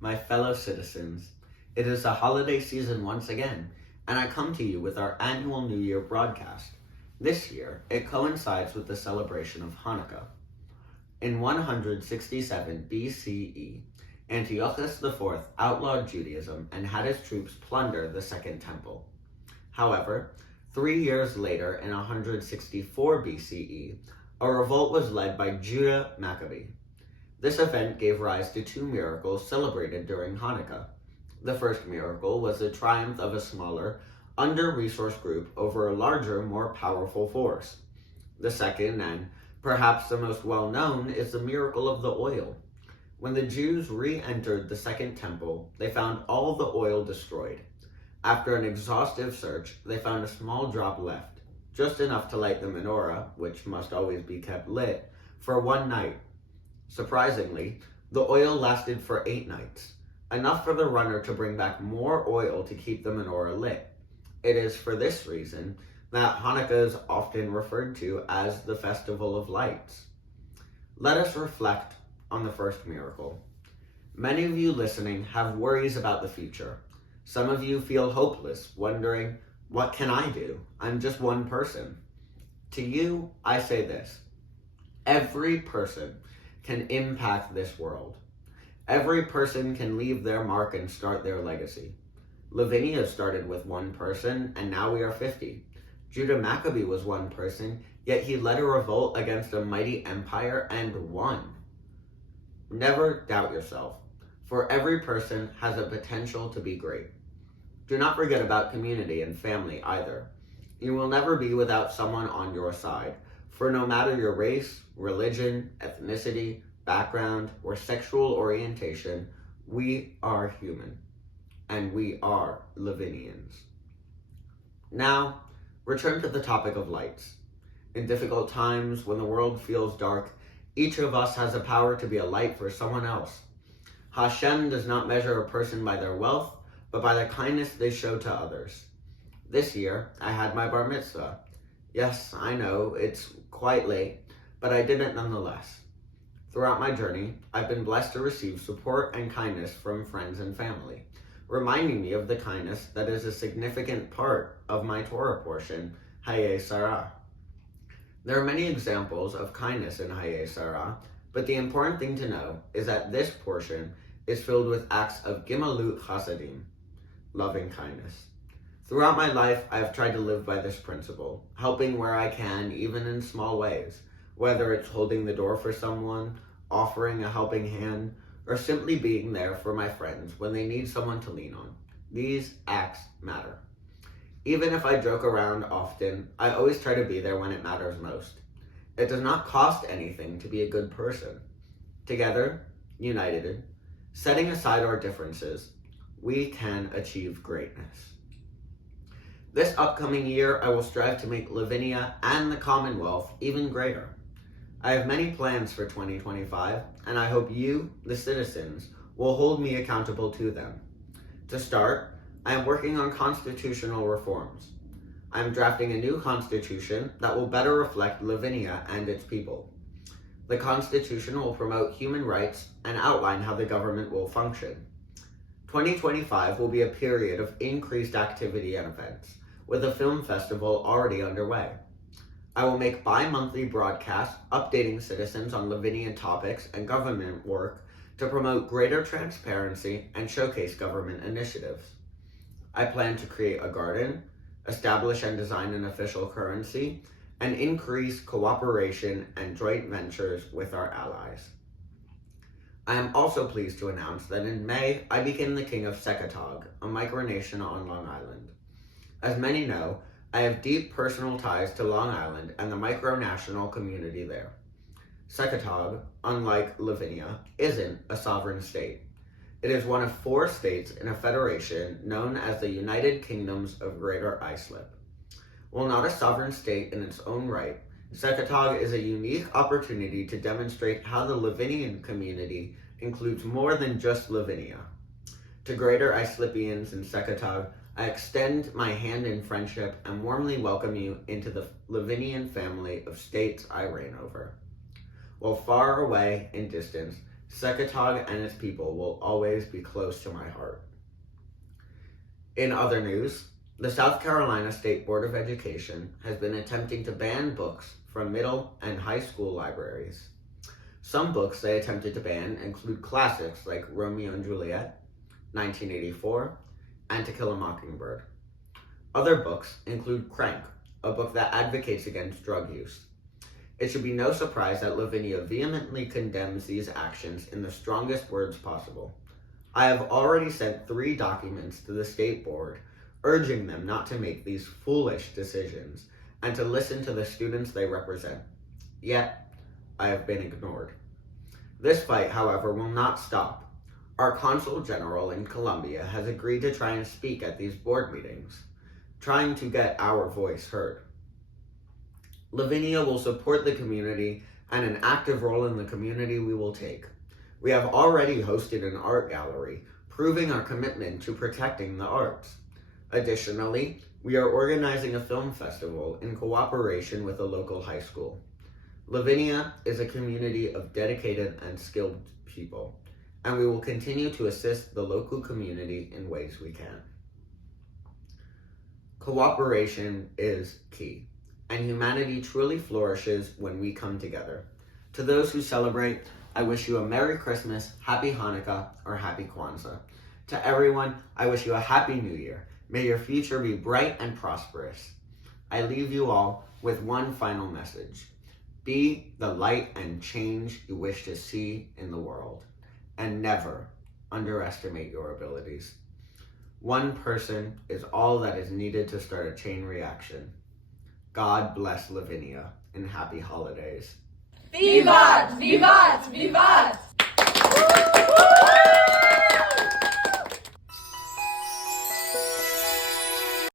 my fellow citizens. It is the holiday season once again, and I come to you with our annual New Year broadcast. This year, it coincides with the celebration of Hanukkah. In 167 BCE, Antiochus IV outlawed Judaism and had his troops plunder the Second Temple. However, 3 years later, in 164 BCE, a revolt was led by Judah Maccabee. This event gave rise to two miracles celebrated during Hanukkah. The first miracle was the triumph of a smaller, under-resourced group over a larger, more powerful force. The second, and perhaps the most well-known, is the miracle of the oil. When the Jews re-entered the Second Temple, they found all the oil destroyed. After an exhaustive search, they found a small drop left, just enough to light the menorah, which must always be kept lit, for one night. Surprisingly, the oil lasted for 8 nights, enough for the runner to bring back more oil to keep the menorah lit. It is for this reason that Hanukkah is often referred to as the Festival of Lights. Let us reflect on the first miracle. Many of you listening have worries about the future. Some of you feel hopeless, wondering, what can I do? I'm just one person. To you, I say this. Every person can impact this world. Every person can leave their mark and start their legacy. Lavinia started with one person, and now we are 50. Judah Maccabee was one person, yet he led a revolt against a mighty empire and won. Never doubt yourself, for every person has a potential to be great. Do not forget about community and family either. You will never be without someone on your side, for no matter your race, religion, ethnicity, background, or sexual orientation, we are human, and we are Levinians. Now, return to the topic of lights. In difficult times, when the world feels dark, each of us has the power to be a light for someone else. Hashem does not measure a person by their wealth, but by the kindness they show to others. This year, I had my bar mitzvah. Yes, I know, it's quite late, but I did it nonetheless. Throughout my journey, I've been blessed to receive support and kindness from friends and family, reminding me of the kindness that is a significant part of my Torah portion, Hayei Sarah. There are many examples of kindness in Hayei Sarah, but the important thing to know is that this portion is filled with acts of Gimalut Chasadim, loving kindness. Throughout my life, I have tried to live by this principle, helping where I can, even in small ways, whether it's holding the door for someone, offering a helping hand, or simply being there for my friends when they need someone to lean on. These acts matter. Even if I joke around often, I always try to be there when it matters most. It does not cost anything to be a good person. Together, united, setting aside our differences, we can achieve greatness. This upcoming year, I will strive to make Lavinia and the Commonwealth even greater. I have many plans for 2025, and I hope you, the citizens, will hold me accountable to them. To start, I am working on constitutional reforms. I am drafting a new constitution that will better reflect Lavinia and its people. The constitution will promote human rights and outline how the government will function. 2025 will be a period of increased activity and events, with a film festival already underway. I will make bi-monthly broadcasts updating citizens on Levinian topics and government work to promote greater transparency and showcase government initiatives. I plan to create a garden, establish and design an official currency, and increase cooperation and joint ventures with our allies. I am also pleased to announce that in May, I became the king of Sekatog, a micronation on Long Island. As many know, I have deep personal ties to Long Island and the micronational community there. Sekatog, unlike Lavinia, isn't a sovereign state. It is one of 4 states in a federation known as the United Kingdoms of Greater Islip. While not a sovereign state in its own right, Sekatog is a unique opportunity to demonstrate how the Levinian community includes more than just Lavinia. To Greater Islipians in Sekatog, I extend my hand in friendship and warmly welcome you into the Levinian family of states I reign over. While far away in distance, Secretog and its people will always be close to my heart. In other news, the South Carolina State Board of Education has been attempting to ban books from middle and high school libraries. Some books they attempted to ban include classics like Romeo and Juliet, 1984, and To Kill a Mockingbird. Other books include Crank, a book that advocates against drug use. It should be no surprise that Lavinia vehemently condemns these actions in the strongest words possible. I have already sent 3 documents to the state board urging them not to make these foolish decisions and to listen to the students they represent. Yet, I have been ignored. This fight, however, will not stop. Our Consul General in Columbia has agreed to try and speak at these board meetings, trying to get our voice heard. Lavinia will support the community, and an active role in the community we will take. We have already hosted an art gallery, proving our commitment to protecting the arts. Additionally, we are organizing a film festival in cooperation with a local high school. Lavinia is a community of dedicated and skilled people, and we will continue to assist the local community in ways we can. Cooperation is key, and humanity truly flourishes when we come together. To those who celebrate, I wish you a Merry Christmas, Happy Hanukkah, or Happy Kwanzaa. To everyone, I wish you a Happy New Year. May your future be bright and prosperous. I leave you all with one final message. Be the light and change you wish to see in the world, and never underestimate your abilities. One person is all that is needed to start a chain reaction. God bless Lavinia, and happy holidays. Vivat! Vivat! Vivat!